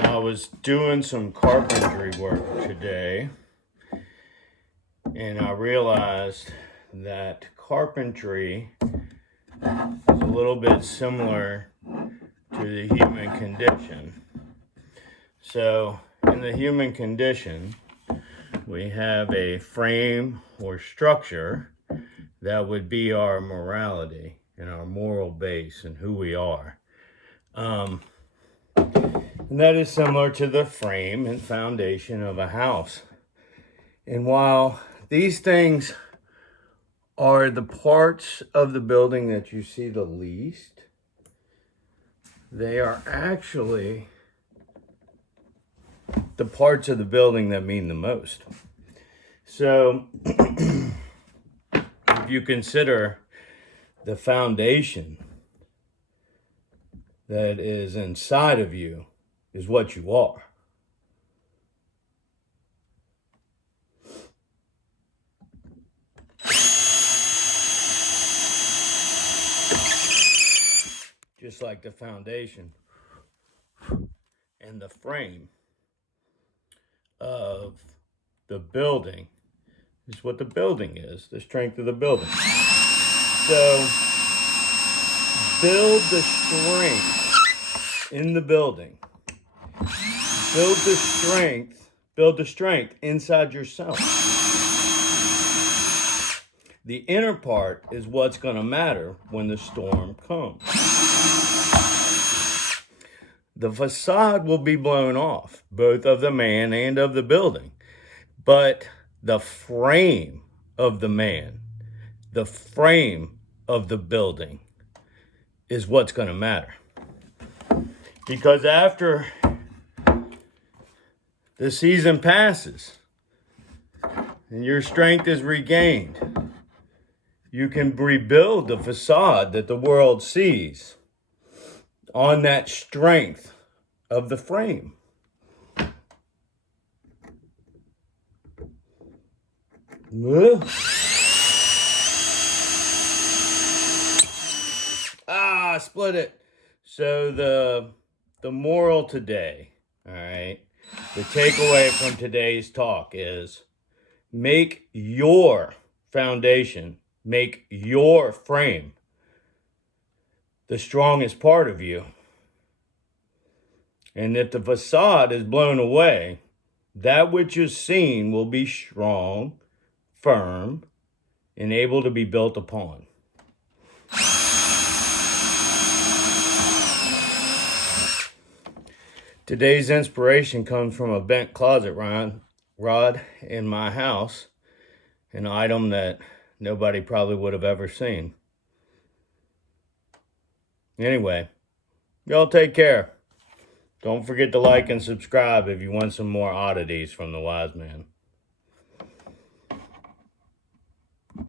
So I was doing some carpentry work today, and I realized that carpentry is a little bit similar to the human condition. So in the human condition, we have a frame or structure that would be our morality and our moral base and who we are. And that is similar to the frame and foundation of a house. And while these things are the parts of the building that you see the least, they are actually the parts of the building that mean the most. So if you consider the foundation that is inside of you is what you are. Just like the foundation and the frame of the building is what the building is, the strength of the building. So build the strength in the building. Build the strength inside yourself. The inner part is what's going to matter when the storm comes. The facade will be blown off, both of the man and of the building. But the frame of the man, the frame of the building is what's going to matter. Because after the season passes and your strength is regained, you can rebuild the facade that the world sees on that strength of the frame. Split it. So the moral today, all right, the takeaway from today's talk is make your foundation, make your frame the strongest part of you. And if the facade is blown away, that which is seen will be strong, firm, and able to be built upon. Today's inspiration comes from a bent closet rod in my house, an item that nobody probably would have ever seen. Anyway, y'all take care. Don't forget to like and subscribe if you want some more oddities from the wise man.